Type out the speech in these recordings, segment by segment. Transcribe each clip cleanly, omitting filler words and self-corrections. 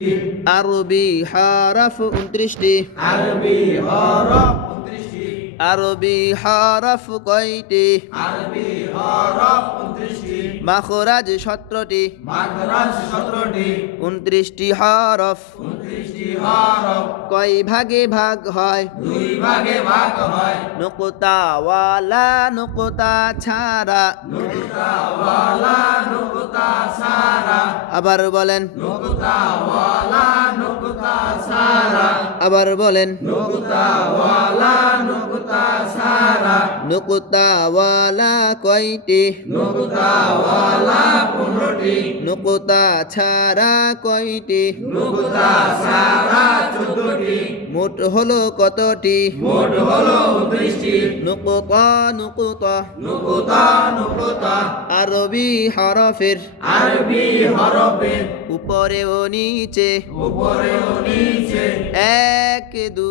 আরবি হরফ 29টি। আরবি হরফ 29টি। আরবি হরফ কয়টি? আরবি হরফ 29টি। মাখরাজ 17টি। মাখরাজ 17টি। 29টি হরফ। 29টি হরফ কয় ভাগে ভাগ হয়? দুই ভাগে ভাগ হয়। নুকতা ওয়ালা নুকতা ছাড়া। নুকতা ওয়ালা নুকতা সারা। আবার বলেন। নুকতা ওয়ালা নুকতা সারা। আবার বলেন। নুকতা ওয়ালা নুকতা সারা। নুকতা ওয়ালা কয়টি? নুকতা ওয়ালা 15টি। নুকতা ছাড়া কয়টি? নুকতা সারা 14টি। মোট হলো কতটি? মোট হলো 29টি। নুকতা নুকতা। নুকতা নুকতা। আরবি হরফের আরবি হরফের উপরে ও নিচে। উপরে ও নিচে। 1 2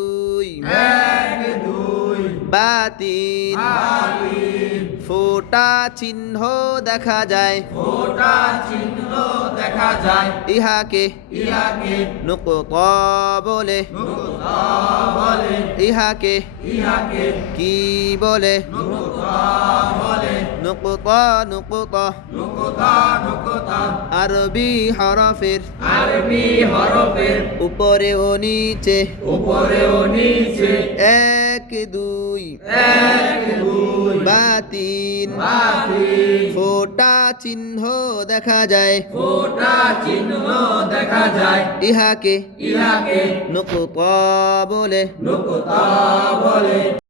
1 2 বা 3 3 ফোঁটা চিহ্ন দেখা যায়। ফোঁটা চিহ্ন দেখা যায়। ইহাকে ইহাকে নুকতা বলে। নুকতা বলে। ইহাকে ইহাকে কি বলে? নুকতা বলে। নুকতা নুকতা। নুকতা নুকতা। আরবি হরফের আরবি হরফের উপরে ও নিচে। উপরে ও নিচে। 1 2 1 2 বা 3 বা 3 ফোঁটা চিহ্ন দেখা যায়। ফোঁটা চিহ্ন দেখা যায়। ইহাকে ইহাকে নুকতা বলে। নুকতা বলে।